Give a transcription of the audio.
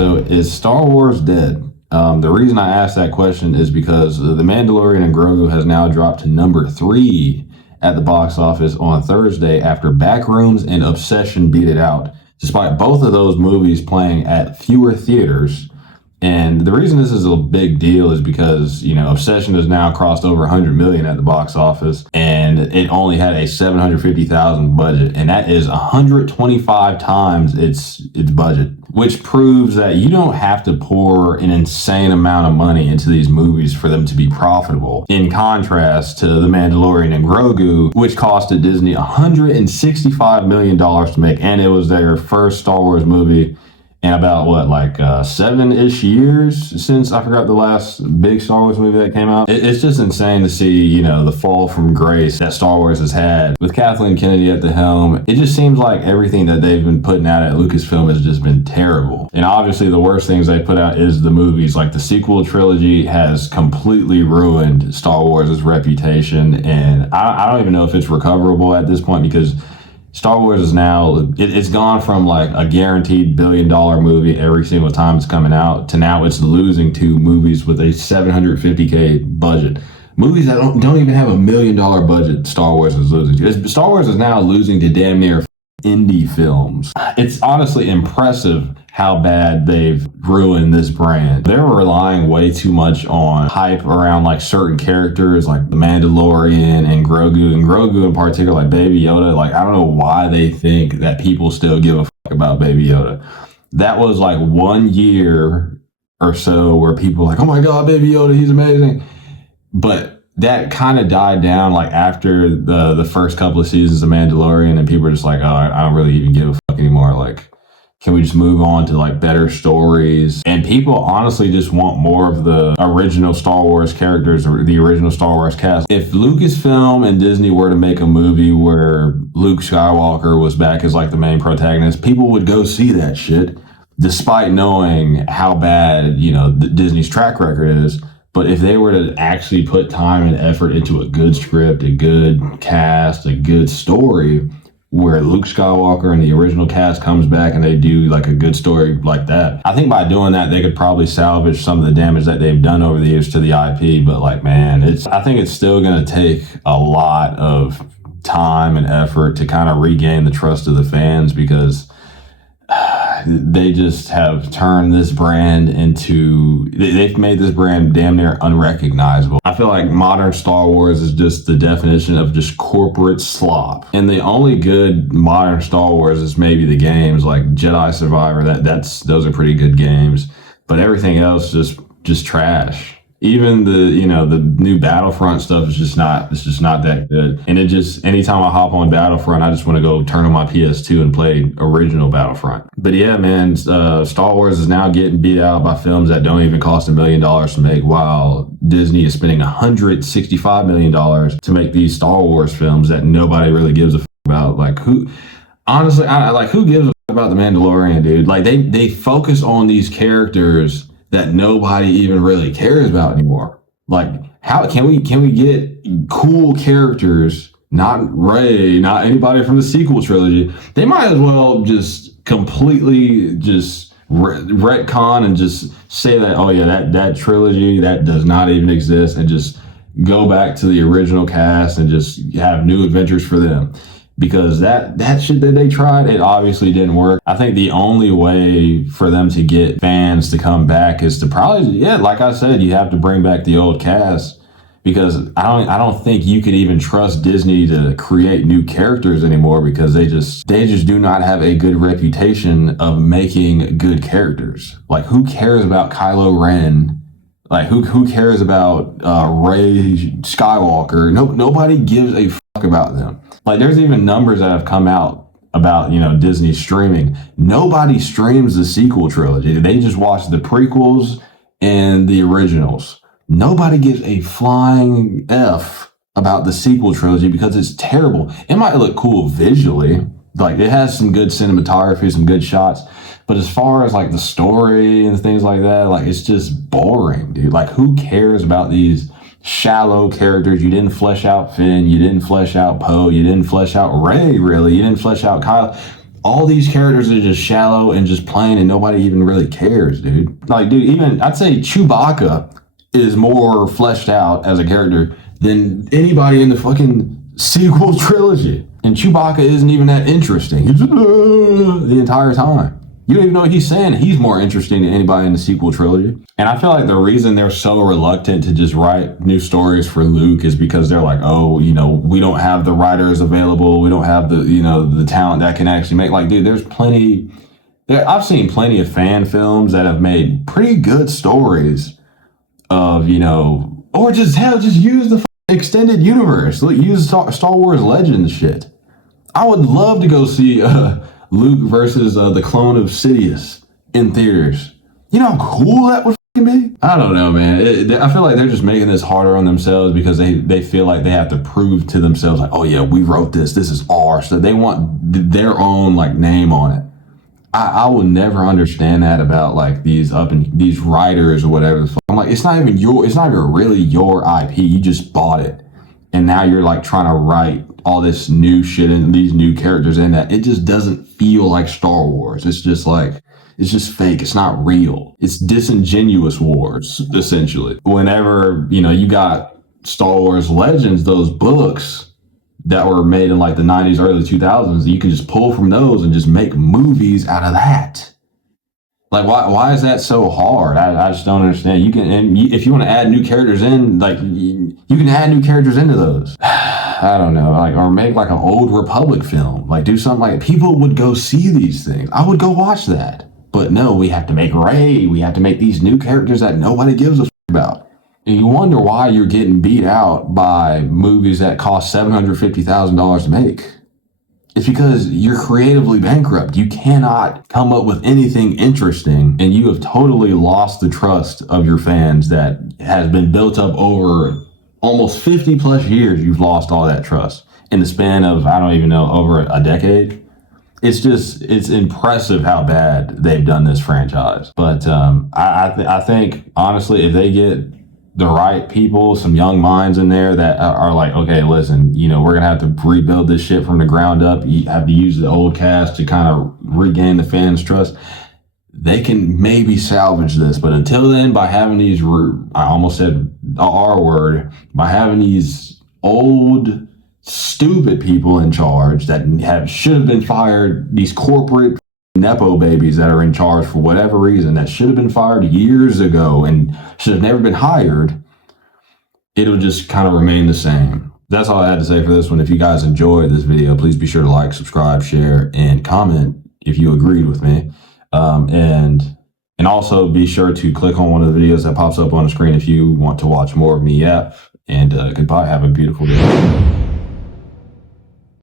so is Star Wars dead? The reason I asked that question is because The Mandalorian and Grogu has now dropped to number three at the box office on Thursday after Backrooms and Obsession beat it out, despite both of those movies playing at fewer theaters. And the reason this is a big deal is because, Obsession has now crossed over 100 million at the box office, and it only had a 750,000 budget, and that is 125 times its budget, which proves that you don't have to pour an insane amount of money into these movies for them to be profitable. In contrast to The Mandalorian and Grogu, which costed Disney $165 million to make, and it was their first Star Wars movie in about 7-ish years since I forgot the last big Star Wars movie that came out. It's just insane to see, the fall from grace that Star Wars has had with Kathleen Kennedy at the helm. It just seems like everything that they've been putting out at Lucasfilm has just been terrible. And obviously the worst things they put out is the movies. Like the sequel trilogy has completely ruined Star Wars' reputation, and I don't even know if it's recoverable at this point, because Star Wars is now, it's gone from like a guaranteed $1 billion movie every single time it's coming out to now it's losing to movies with a $750K budget. Movies that don't even have $1 million budget, Star Wars is losing to. Star Wars is now losing to damn near indie films. It's honestly impressive how bad they've ruined this brand. They're relying way too much on hype around like certain characters like the Mandalorian and Grogu in particular, like Baby Yoda. Like, I don't know why they think that people still give a fuck about Baby Yoda. That was like 1 year or so where people were like, oh my God, Baby Yoda, he's amazing. But that kind of died down like after the first couple of seasons of Mandalorian, and people were just like, oh, I don't really even give a fuck anymore. Like, can we just move on to like better stories? And people honestly just want more of the original Star Wars characters or the original Star Wars cast. If Lucasfilm and Disney were to make a movie where Luke Skywalker was back as like the main protagonist, people would go see that shit, despite knowing how bad, Disney's track record is. But if they were to actually put time and effort into a good script, a good cast, a good story, where Luke Skywalker and the original cast comes back and they do like a good story like that, I think by doing that, they could probably salvage some of the damage that they've done over the years to the IP. But like, man, I think it's still going to take a lot of time and effort to kind of regain the trust of the fans, because they just have turned this brand they've made this brand damn near unrecognizable. I feel like modern Star Wars is just the definition of just corporate slop. And the only good modern Star Wars is maybe the games like Jedi Survivor. Those are pretty good games. But everything else just trash. Even the new Battlefront stuff is just not that good. And anytime I hop on Battlefront, I just want to go turn on my PS2 and play original Battlefront. But yeah, man, Star Wars is now getting beat out by films that don't even cost $1 million to make, while Disney is spending $165 million to make these Star Wars films that nobody really gives a fuck about. Like, who gives a fuck about The Mandalorian, dude? Like, they focus on these characters that nobody even really cares about anymore. Like, how can we get cool characters, not Rey, not anybody from the sequel trilogy? They might as well just completely just retcon and just say that, oh yeah, that trilogy, that does not even exist, and just go back to the original cast and just have new adventures for them. Because that shit that they tried, it obviously didn't work. I think the only way for them to get fans to come back is to probably, like I said, you have to bring back the old cast. Because I don't think you could even trust Disney to create new characters anymore, because they just do not have a good reputation of making good characters. Like, who cares about Kylo Ren? Like, who cares about Rey Skywalker? Nobody gives a fuck about them. Like, there's even numbers that have come out about, Disney streaming. Nobody streams the sequel trilogy. They just watch the prequels and the originals. Nobody gives a flying F about the sequel trilogy because it's terrible. It might look cool visually. Like, it has some good cinematography, some good shots. But as far as like the story and things like that, like, it's just boring, dude. Like, who cares about these shallow characters? You didn't flesh out Finn, you didn't flesh out Poe, you didn't flesh out Rey, really, you didn't flesh out Kyle. all these characters are just shallow and just plain, and nobody even really cares, dude. Like, dude, even I'd say Chewbacca is more fleshed out as a character than anybody in the fucking sequel trilogy. And Chewbacca isn't even that interesting. He's just, the entire time. You don't even know what he's saying. He's more interesting than anybody in the sequel trilogy. And I feel like the reason they're so reluctant to just write new stories for Luke is because they're like, oh, you know, we don't have the writers available. We don't have the, you know, the talent that can actually make, like, dude, there's plenty. I've seen plenty of fan films that have made pretty good stories of, you know, or just hell, just use the extended universe. Look, use Star Wars Legends shit. I would love to go see Luke versus the clone of Sidious in theaters. You know how cool that would be? I don't know, man. I feel like they're just making this harder on themselves because they feel like they have to prove to themselves, like, oh yeah, we wrote this. This is ours. So they want their own like name on it. I will never understand that about like these writers or whatever the fuck. I'm like, it's not even really your IP. You just bought it. And now you're like trying to write all this new shit and these new characters in that. It just doesn't feel like Star Wars. It's just like, it's just fake. It's not real. It's disingenuous wars, essentially. Whenever, you know, you got Star Wars Legends, those books that were made in like the 90s, early 2000s, you can just pull from those and just make movies out of that. Like, why is that so hard? I just don't understand. You can, and if you want to add new characters in, like, you can add new characters into those. I don't know, like, or make like an Old Republic film. Like, do something like, people would go see these things. I would go watch that. But no, we have to make Rey. We have to make these new characters that nobody gives a about. And you wonder why you're getting beat out by movies that cost $750,000 to make. It's because you're creatively bankrupt. You cannot come up with anything interesting, and you have totally lost the trust of your fans that has been built up over almost 50 plus years. You've lost all that trust in the span of, I don't even know, over a decade. It's impressive how bad they've done this franchise. But I think, honestly, if they get the right people, some young minds in there that are like, okay, listen, you know, we're gonna have to rebuild this shit from the ground up. You have to use the old cast to kind of regain the fans' trust. They can maybe salvage this, but until then, by having these, I almost said the R word, by having these old, stupid people in charge that should have been fired, these corporate Nepo babies that are in charge for whatever reason that should have been fired years ago and should have never been hired, it'll just kind of remain the same. That's all I had to say for this one. If you guys enjoyed this video, please be sure to like, subscribe, share, and comment if you agreed with me. And also be sure to click on one of the videos that pops up on the screen if you want to watch more of me yap. And goodbye. Have a beautiful day.